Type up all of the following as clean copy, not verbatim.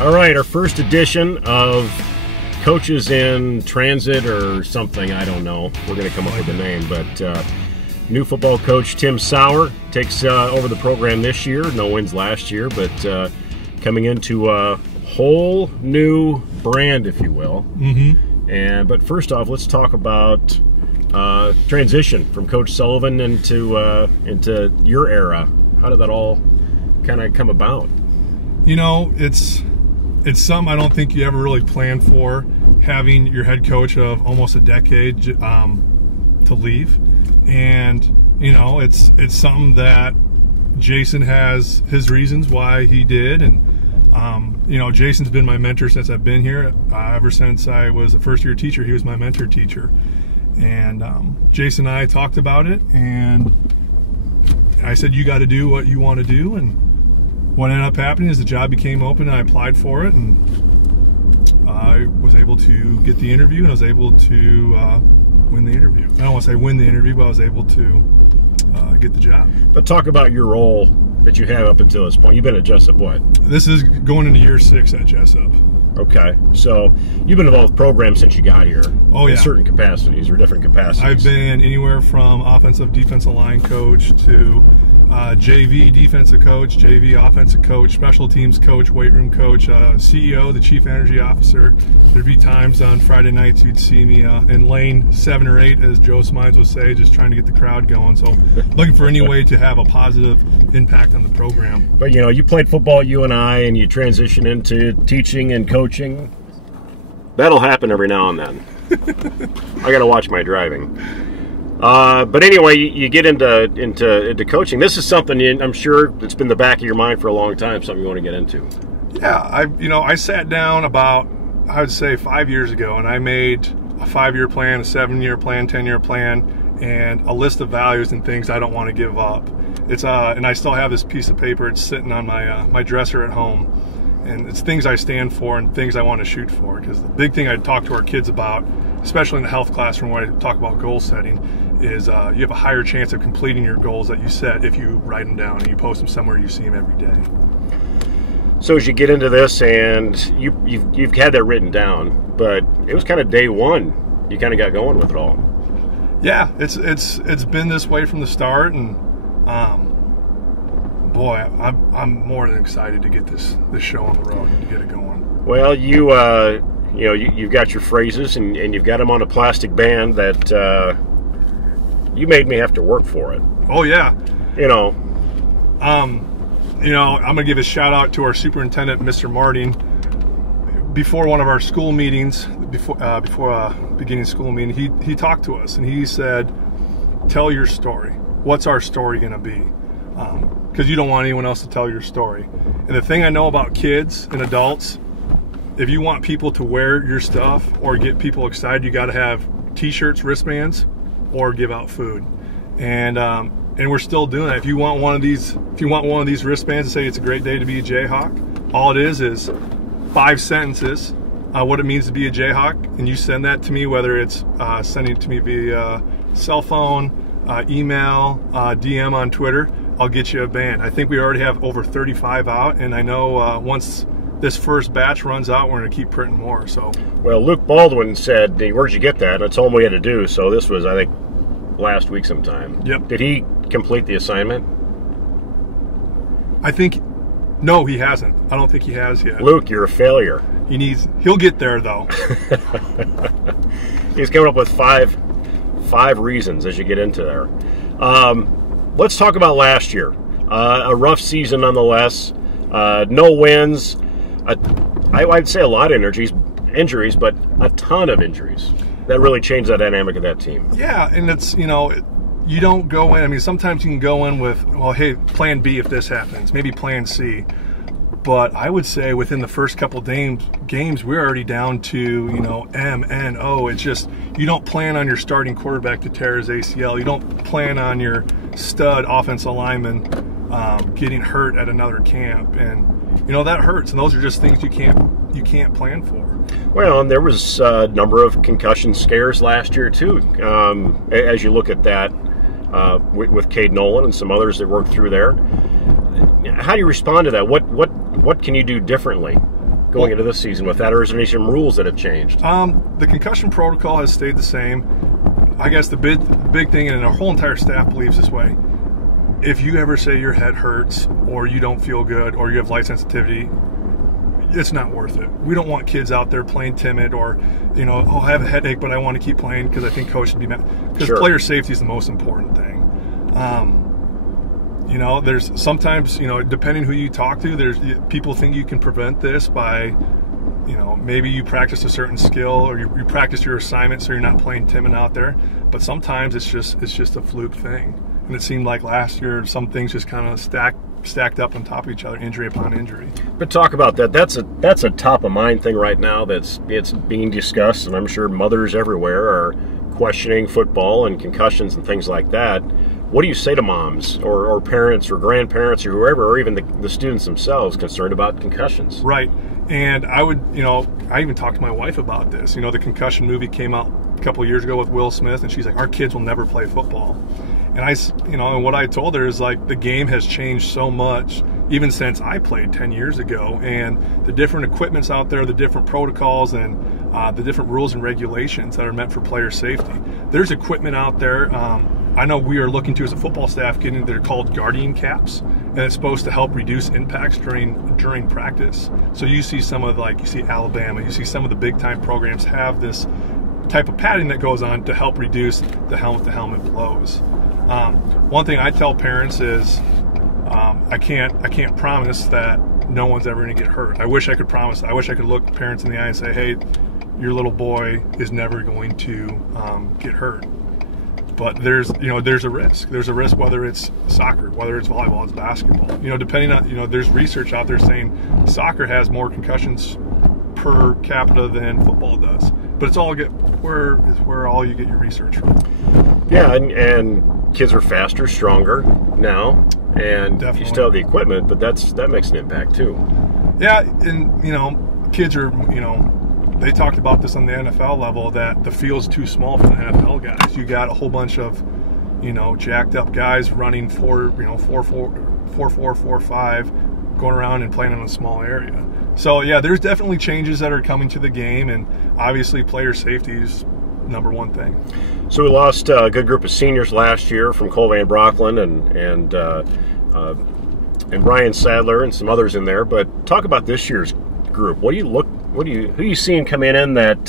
All right, our first edition of Coaches in Transit or something, I don't know. We're going to come up with a name, but new football coach Tim Sauer takes over the program this year. No wins last year, but coming into a whole new brand, if you will. But first off, let's talk about transition from Coach Sullivan into your era. How did that all kind of come about? You know, it's something I don't think you ever really planned for, having your head coach of almost a decade to leave. And, you know, it's something that Jason has his reasons why he did. And, you know, Jason's been my mentor since I've been here. Ever since I was a first-year teacher, he was my mentor teacher. And Jason and I talked about it, and I said, you got to do what you want to do. And what ended up happening is the job became open, and I applied for it, and I was able to get the interview, and I was able to win the interview. I don't want to say win the interview, but I was able to get the job. But talk about your role that you have up until this point. You've been at Jesup what? This is going into year 6 at Jesup. Okay, so you've been involved with programs since you got here. Oh, yeah. In certain capacities or different capacities. I've been anywhere from offensive defensive line coach to JV defensive coach, JV offensive coach, special teams coach, weight room coach, CEO, the chief energy officer. There'd be times on Friday nights you'd see me in lane 7 or 8, as Joe Smines would say, just trying to get the crowd going. So looking for any way to have a positive impact on the program. But, you know, you played football at UNI and you transition into teaching and coaching. That'll happen every now and then. I got to watch my driving. But anyway, you get into coaching. This is something I'm sure that's been in the back of your mind for a long time, something you want to get into. Yeah, I sat down about, I would say 5 years ago, and I made a 5-year plan, a 7-year plan, 10-year plan, and a list of values and things I don't want to give up. It's and I still have this piece of paper. It's sitting on my dresser at home, and it's things I stand for and things I want to shoot for. Because the big thing I talk to our kids about, especially in the health classroom when I talk about goal setting, is you have a higher chance of completing your goals that you set if you write them down and you post them somewhere you see them every day. So as you get into this, and you've had that written down, but it was kind of day one you kind of got going with it all. Yeah, it's been this way from the start, and boy, I'm more than excited to get this show on the road and to get it going. Well, you've got your phrases and you've got them on a plastic band that you made me have to work for it. Oh yeah. I'm gonna give a shout out to our superintendent, Mr. Martin. Before one of our school meetings, before beginning school meeting, he talked to us and he said, "Tell your story. What's our story gonna be?" Because you don't want anyone else to tell your story. And the thing I know about kids and adults, if you want people to wear your stuff or get people excited, you got to have T-shirts, wristbands, or give out food. And we're still doing that. If you want one of these wristbands to say it's a great day to be a Jayhawk, all it is 5 sentences, what it means to be a Jayhawk, and you send that to me, whether it's sending it to me via cell phone, email, DM on Twitter, I'll get you a band. I think we already have over 35 out, and I know once this first batch runs out, we're going to keep printing more. So, well, Luke Baldwin said, "Where'd you get that?" And I told him we had to do. So this was, I think, last week sometime. Yep. Did he complete the assignment? No, he hasn't. I don't think he has yet. Luke, you're a failure. He'll get there though. He's coming up with five reasons as you get into there. Let's talk about last year. A rough season nonetheless. No wins. I'd say a lot of injuries, but a ton of injuries. That really changed the dynamic of that team. Yeah, and it's, you don't go in. I mean, sometimes you can go in with, well, hey, plan B if this happens, maybe plan C. But I would say within the first couple games, we're already down to, M, N, O. It's just, you don't plan on your starting quarterback to tear his ACL. You don't plan on your stud offensive lineman getting hurt at another camp. And, that hurts. And those are just things you can't plan for. Well, and there was a number of concussion scares last year, too. As you look at that with Cade Nolan and some others that worked through there. How do you respond to that? What can you do differently? going into this season with that, or is there some rules that have changed? The concussion protocol has stayed the same. I guess the big thing, and our whole entire staff believes this way, if you ever say your head hurts or you don't feel good or you have light sensitivity, it's not worth it. We don't want kids out there playing timid or, you know, oh, I have a headache, but I want to keep playing because I think coach should be mad. Because player safety is the most important thing. You know, there's sometimes, you know, depending who you talk to, there's people think you can prevent this by, you know, maybe you practice a certain skill or you practice your assignment so you're not playing timid out there. But sometimes it's just a fluke thing. And it seemed like last year some things just kind of stacked up on top of each other, injury upon injury. But talk about that. That's a top of mind thing right now. It's being discussed, and I'm sure mothers everywhere are questioning football and concussions and things like that. What do you say to moms or parents or grandparents or whoever, or even the students themselves concerned about concussions? Right. And I would, you know, I even talked to my wife about this. You know, the concussion movie came out a couple of years ago with Will Smith, and she's like, our kids will never play football. And and what I told her is like, the game has changed so much, even since I played 10 years ago, and the different equipments out there, the different protocols, and the different rules and regulations that are meant for player safety. There's equipment out there. I know we are looking to, as a football staff, getting, they're called guardian caps, and it's supposed to help reduce impacts during practice. So you see some of, like, you see Alabama, you see some of the big time programs have this type of padding that goes on to help reduce the helmet-to-helmet blows. One thing I tell parents is I can't promise that no one's ever going to get hurt. I wish I could promise. I wish I could look parents in the eye and say, hey, your little boy is never going to get hurt. But there's a risk. There's a risk whether it's soccer, whether it's volleyball, it's basketball. You know, depending on, you know, there's research out there saying soccer has more concussions per capita than football does. But it's all where all you get your research from. Yeah, and kids are faster, stronger now, and Definitely. You still have the equipment, but that makes an impact too. Yeah, and you know, kids are, you know, they talked about this on the NFL level, that the field's too small for the NFL guys. You got a whole bunch of, you know, jacked up guys running 4.4, 4.5, going around and playing in a small area. So yeah, there's definitely changes that are coming to the game, and obviously player safety is number one thing. So we lost a good group of seniors last year from Cole Van Brocklin and Brian Sadler and some others in there. But talk about this year's group. Who are you seeing come in that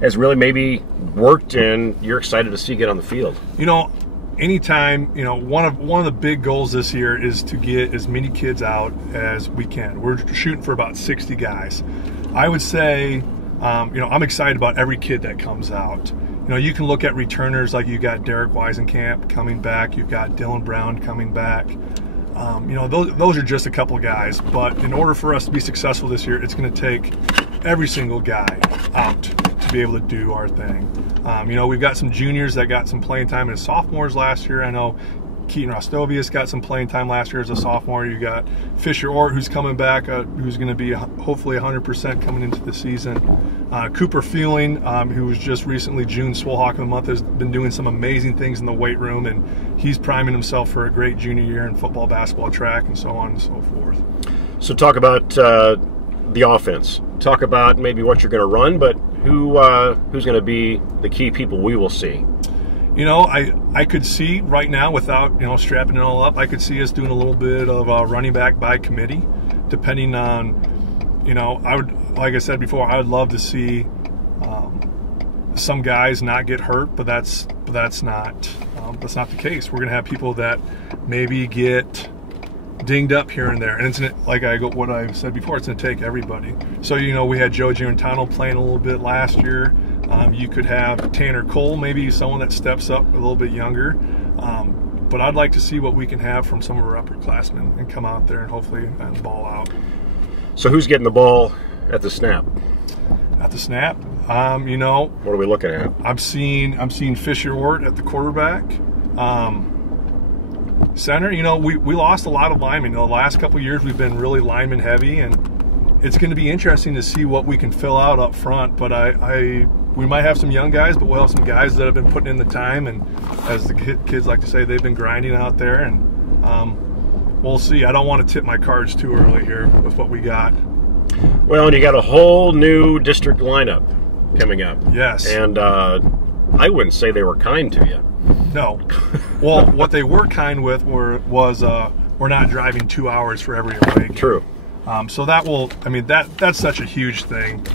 has really maybe worked and you're excited to see get on the field? You know, anytime, you know, one of the big goals this year is to get as many kids out as we can. We're shooting for about 60 guys. I would say, you know, I'm excited about every kid that comes out. You know, you can look at returners like you got Derek Weisenkamp coming back, you've got Dylan Brown coming back. You know, those are just a couple guys, but in order for us to be successful this year, it's going to take every single guy out to be able to do our thing. You know, we've got some juniors that got some playing time as sophomores last year. I know Keaton Rostovius got some playing time last year as a sophomore. You got Fisher Ort, who's coming back, who's going to be hopefully 100% coming into the season. Cooper Feeling, who was just recently June Swolehawk of the Month, has been doing some amazing things in the weight room, and he's priming himself for a great junior year in football, basketball, track, and so on and so forth. So talk about the offense. Talk about maybe what you're going to run, but who's going to be the key people we will see? You know, I could see right now, without, you know, strapping it all up, I could see us doing a little bit of running back by committee, depending on, you know, like I said before, I would love to see some guys not get hurt, but that's not the case. We're going to have people that maybe get dinged up here and there, and it's like what I've said before, it's going to take everybody. So, you know, we had Joe Girantano playing a little bit last year. You could have Tanner Cole, maybe someone that steps up a little bit younger. But I'd like to see what we can have from some of our upperclassmen and come out there and hopefully ball out. So who's getting the ball at the snap? At the snap, you know, what are we looking at? I'm seeing Fisher Ort at the quarterback. Center, you know, we lost a lot of linemen. You know, the last couple of years we've been really lineman heavy, and it's going to be interesting to see what we can fill out up front. But we might have some young guys, but we'll have some guys that have been putting in the time, and as the kids like to say, they've been grinding out there, and we'll see. I don't want to tip my cards too early here with what we got. Well, and you got a whole new district lineup coming up. Yes. And I wouldn't say they were kind to you. No. Well, what they were kind with was we're not driving 2 hours for every away game. True. So that will, I mean, that's such a huge thing.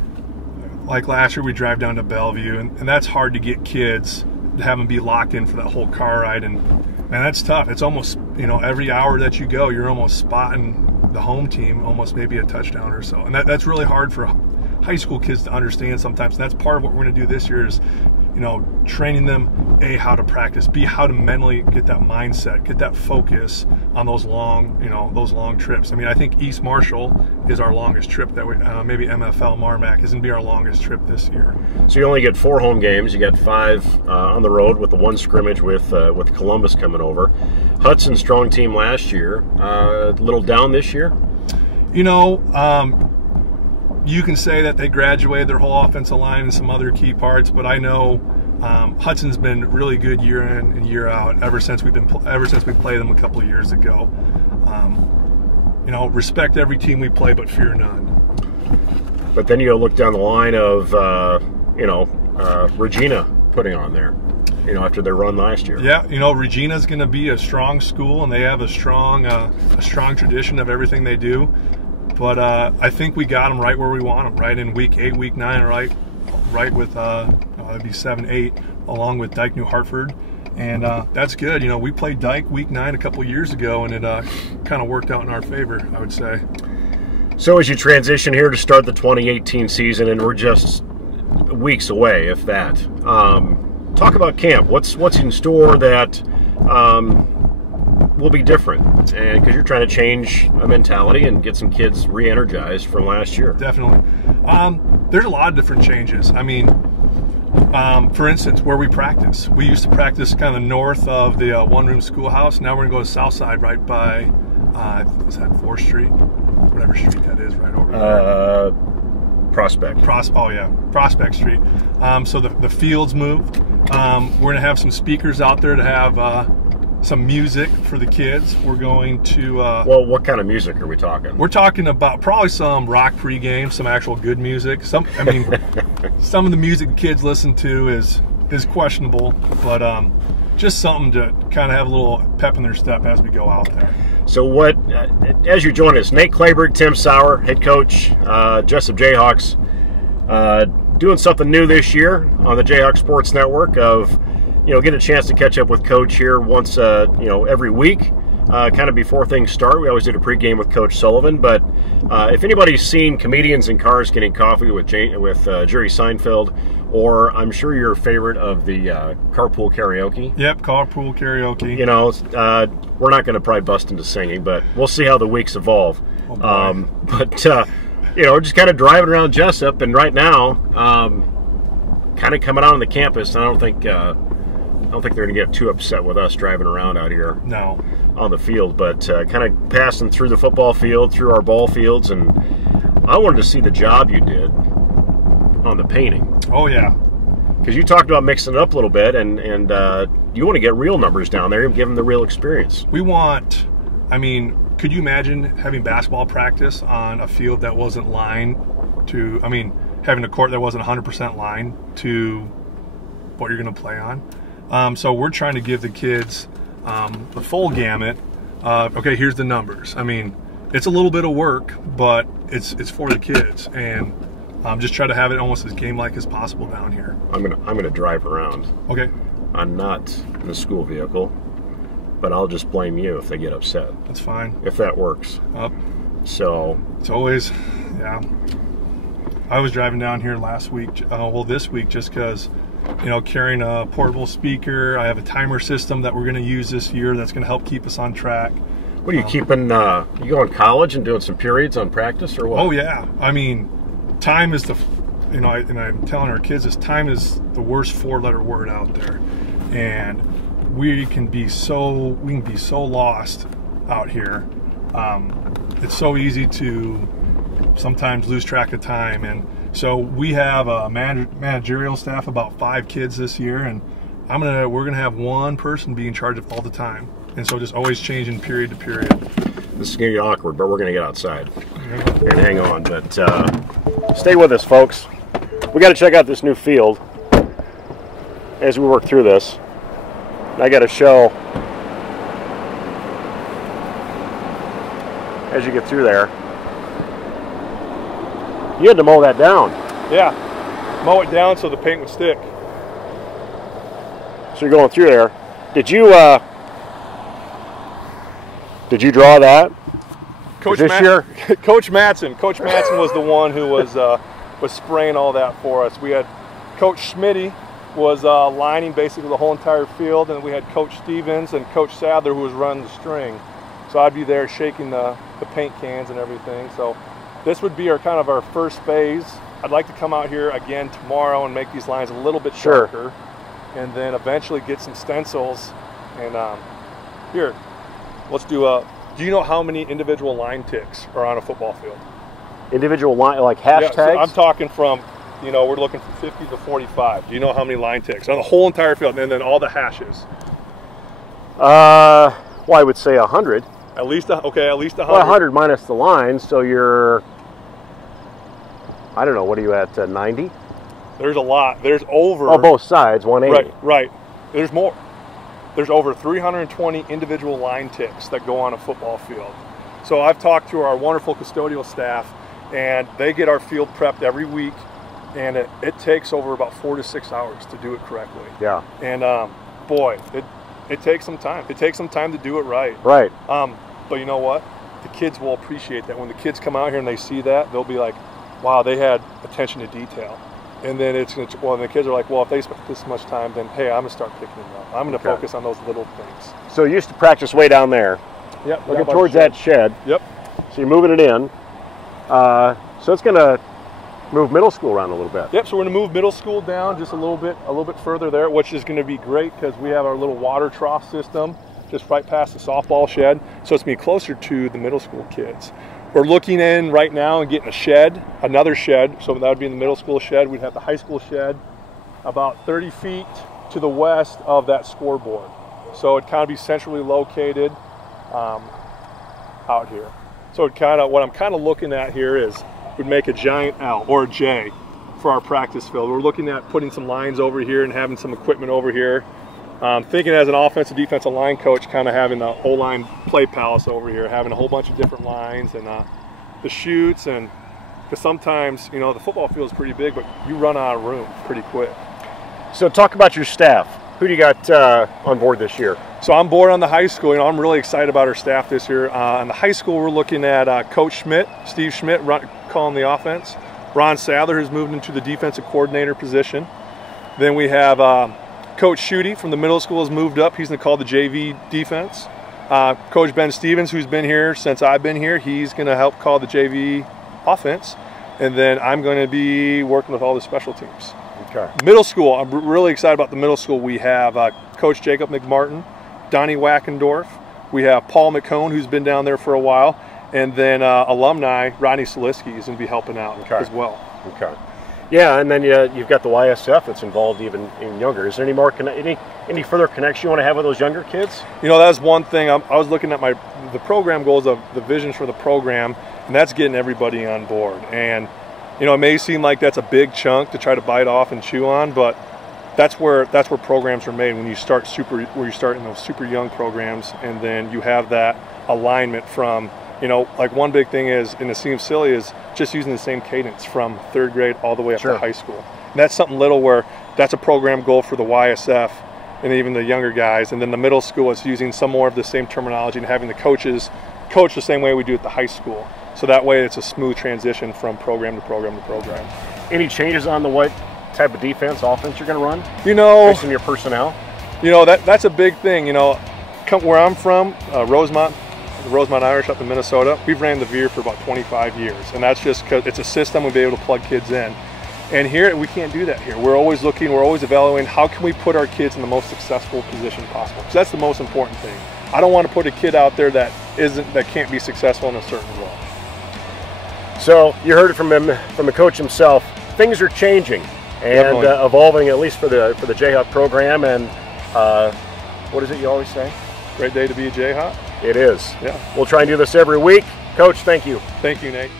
Like last year, we drive down to Bellevue, and that's hard to get kids to have them be locked in for that whole car ride. And man, that's tough. It's almost, you know, every hour that you go, you're almost spotting the home team, almost maybe a touchdown or so. And that's really hard for high school kids to understand sometimes. And that's part of what we're going to do this year is, you know, training them, A, how to practice, B, how to mentally get that mindset, get that focus on those long, you know, those long trips. I mean, I think East Marshall is our longest trip that we, maybe MFL Marmac is going to be our longest trip this year. So you only get 4 home games. You got 5 on the road with the 1 scrimmage with Columbus coming over. Hudson, strong team last year. A little down this year? You know, you can say that they graduated their whole offensive line and some other key parts, but I know Hudson's been really good year in and year out ever since we played them a couple of years ago. You know, respect every team we play, but fear none. But then you look down the line of Regina putting on there, you know, after their run last year. Yeah, you know, Regina's going to be a strong school, and they have a strong tradition of everything they do. But I think we got them right where we want them, right in week 8, week 9, right with it'd be 7, 8, along with Dyke New Hartford, and that's good. You know, we played Dyke week 9 a couple years ago, and it kind of worked out in our favor, I would say. So as you transition here to start the 2018 season, and we're just weeks away, if that, talk about camp. What's in store that will be different, and because you're trying to change a mentality and get some kids re-energized from last year. Definitely. There's a lot of different changes. I mean, for instance, where we practice. We used to practice kind of north of the one-room schoolhouse. Now we're going to go to south side right by, is that 4th Street? Whatever street that is right over there. Prospect. Prospect Street. So the fields moved. We're going to have some speakers out there to have some music for the kids. We're going to... well, what kind of music are we talking? We're talking about probably some rock pregame, some actual good music. Some of the music the kids listen to is questionable, but just something to kind of have a little pep in their step as we go out there. So what, as you join us, Nate Clayberg, Tim Sauer, head coach, Jesup Jayhawks, doing something new this year on the Jayhawk Sports Network of, you know, get a chance to catch up with Coach here once, you know, every week, kind of before things start. We always did a pregame with Coach Sullivan, but if anybody's seen Comedians in Cars Getting Coffee with Jerry Seinfeld, or I'm sure your favorite of the Carpool Karaoke. Yep, Carpool Karaoke. You know, we're not going to probably bust into singing, but we'll see how the weeks evolve. Oh, you know, just kind of driving around Jesup, and right now, kind of coming out on the campus. I don't think they're going to get too upset with us driving around out here. No. On the field, but kind of passing through the football field, through our ball fields, and I wanted to see the job you did on the painting. Oh yeah, because you talked about mixing it up a little bit, and you want to get real numbers down there and give them the real experience. We want, I mean, could you imagine having basketball practice on a field that wasn't lined to, I mean, having a court that wasn't 100% lined to what you're going to play on? So we're trying to give the kids the full gamut. Okay, here's the numbers. I mean, it's a little bit of work, but it's for the kids, and just try to have it almost as game-like as possible down here. I'm gonna drive around. Okay. I'm not in the school vehicle, but I'll just blame you if they get upset. That's fine. If that works. So it's always, yeah. I was driving down here last week, this week, just because, you know, carrying a portable speaker. I have a timer system that we're going to use this year that's going to help keep us on track. What are you keeping, you going to college and doing some periods on practice or what? Oh yeah. I mean, time is the, you know, and I'm telling our kids this, time is the worst 4-letter word out there. And we can be so lost out here. It's so easy to sometimes lose track of time, and so we have a managerial staff, about 5 kids this year, and we're gonna have one person be in charge of all the time, and so just always changing period to period. This is gonna get awkward, but we're gonna get outside. and hang on. But stay with us, folks. We got to check out this new field as we work through this. I got to show, as you get through there, you had to mow that down. Yeah, mow it down so the paint would stick. So you're going through there. Did you draw that? Coach Coach Matson was the one who was spraying all that for us. We had Coach Schmitty was lining basically the whole entire field, and we had Coach Stevens and Coach Sadler who was running the string. So I'd be there shaking the paint cans and everything. So this would be our kind of our first phase. I'd like to come out here again tomorrow and make these lines a little bit darker, and then eventually get some stencils. And here, let's do you know how many individual line ticks are on a football field? Individual line, like hashtags? Yeah, so I'm talking from, we're looking from 50 to 45. Do you know how many line ticks on the whole entire field, and then all the hashes? Well, I would say 100. At least 100. Well, 100 minus the line, so you're, I don't know, what are you at, 90? There's a lot. There's over. Oh, both sides, 180. Right. There's more. There's over 320 individual line ticks that go on a football field. So I've talked to our wonderful custodial staff, and they get our field prepped every week, and it takes over about 4 to 6 hours to do it correctly. Yeah. And boy, it takes some time. It takes some time to do it right. Right. But you know what? The kids will appreciate that. When the kids come out here and they see that, they'll be like, wow, they had attention to detail. And then the kids are like, well, if they spent this much time, then hey, I'm gonna start picking them up. I'm gonna focus on those little things. So you used to practice way down there. Yep. Looking towards that shed. Yep. So you're moving it in. So it's gonna move middle school around a little bit. Yep. So we're gonna move middle school down just a little bit further there, which is gonna be great because we have our little water trough system just right past the softball shed. So it's gonna be closer to the middle school kids. We're looking in right now and getting a shed, another shed. So that would be in the middle school shed. We'd have the high school shed about 30 feet to the west of that scoreboard. So it'd kind of be centrally located out here. So what I'm kind of looking at here is we'd make a giant L or a J for our practice field. We're looking at putting some lines over here and having some equipment over here. Thinking as an offensive defensive line coach, kind of having the O-line play palace over here, having a whole bunch of different lines and the chutes, and because sometimes the football field is pretty big, but you run out of room pretty quick. So talk about your staff. Who do you got on board this year? So I'm board on the high school. I'm really excited about our staff this year. On the high school, we're looking at Coach Schmidt, Steve Schmidt, calling the offense. Ron Sadler has moved into the defensive coordinator position. Then we have Coach Schutte from the middle school has moved up. He's going to call the JV defense. Coach Ben Stevens, who's been here since I've been here, he's going to help call the JV offense. And then I'm going to be working with all the special teams. Okay. Middle school, I'm really excited about the middle school. We have Coach Jacob McMartin, Donnie Wackendorf. We have Paul McCone, who's been down there for a while. And then alumni, Rodney Soliski is going to be helping out as well. Okay. Yeah, and then you've got the YSF that's involved even younger. Is there any more any further connection you want to have with those younger kids? That's one thing. I was looking at the program goals of the visions for the program, and that's getting everybody on board. And it may seem like that's a big chunk to try to bite off and chew on, but that's where programs are made. When you start in those super young programs, and then you have that alignment from. Like one big thing is, and it seems silly, is just using the same cadence from third grade all the way up to high school. And that's something little where that's a program goal for the YSF and even the younger guys. And then the middle school is using some more of the same terminology and having the coaches coach the same way we do at the high school. So that way it's a smooth transition from program to program to program. Any changes on what type of offense you're going to run? Based on your personnel? That's a big thing. Where I'm from, Rosemont Irish up in Minnesota, we've ran the veer for about 25 years, and that's just because it's a system we'll be able to plug kids in. And here we can't do that here. We're always looking, we're always evaluating how can we put our kids in the most successful position possible. So that's the most important thing. I don't want to put a kid out there that can't be successful in a certain role. So you heard it from him, from the coach himself. Things are changing and evolving, at least for the Jesup program. And what is it you always say? Great day to be a Jesup. It is. Yeah. We'll try and do this every week. Coach, thank you. Thank you, Nate.